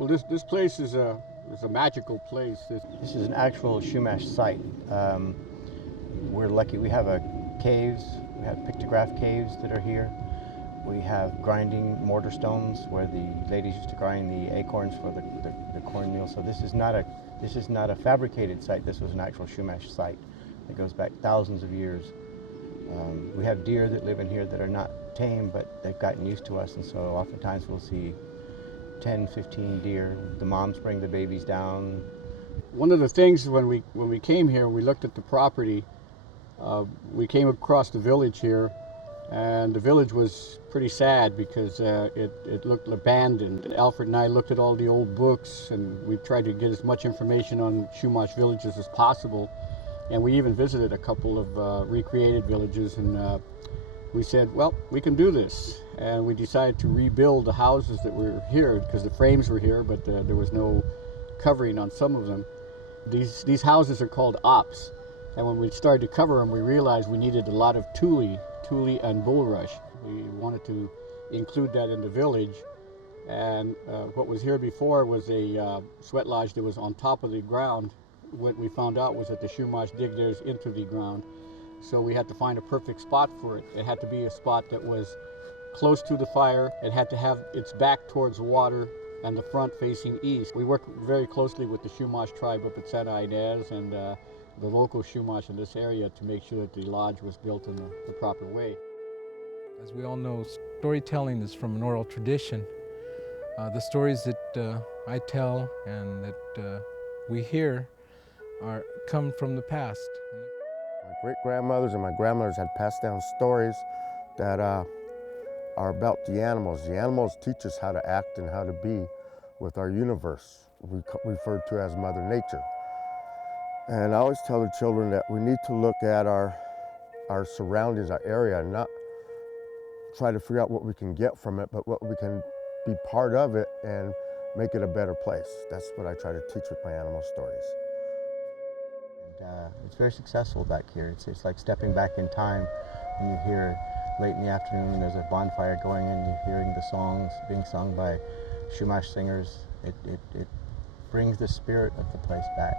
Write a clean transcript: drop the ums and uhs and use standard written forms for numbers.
Well, this place is a magical place. This is an actual Shumash site. We're lucky. We have caves. We have pictograph caves that are here. We have grinding mortar stones where the ladies used to grind the acorns for the cornmeal. So this is not a fabricated site. This was an actual Shumash site that goes back thousands of years. We have deer that live in here that are not tame, but they've gotten used to us, and so oftentimes we'll see 10, 15 deer. The moms bring the babies down. One of the things when we came here, we looked at the property. We came across the village here, and the village was pretty sad because it looked abandoned. Alfred and I looked at all the old books, and we tried to get as much information on Chumash villages as possible. And we even visited a couple of recreated villages, and we said, well, we can do this. And we decided to rebuild the houses that were here, because the frames were here, but there was no covering on some of them. These houses are called ops. And when we started to cover them, we realized we needed a lot of tule and bulrush. We wanted to include that in the village. And what was here before was a sweat lodge that was on top of the ground. What we found out was that the Shumash dig theirs into the ground. So we had to find a perfect spot for it. It had to be a spot that was close to the fire. It had to have its back towards the water and the front facing east. We worked very closely with the Shumash tribe up at Santa Ynez and the local Shumash in this area to make sure that the lodge was built in the proper way. As we all know, storytelling is from an oral tradition. The stories that I tell and that we hear come from the past. My great-grandmothers and my grandmothers had passed down stories that are about the animals. The animals teach us how to act and how to be with our universe, referred to as Mother Nature. And I always tell the children that we need to look at our surroundings, our area, and not try to figure out what we can get from it, but what we can be part of it and make it a better place. That's what I try to teach with my animal stories. And it's very successful back here. It's like stepping back in time when you hear late in the afternoon when there's a bonfire going and you're hearing the songs being sung by Shumash singers. It brings the spirit of the place back.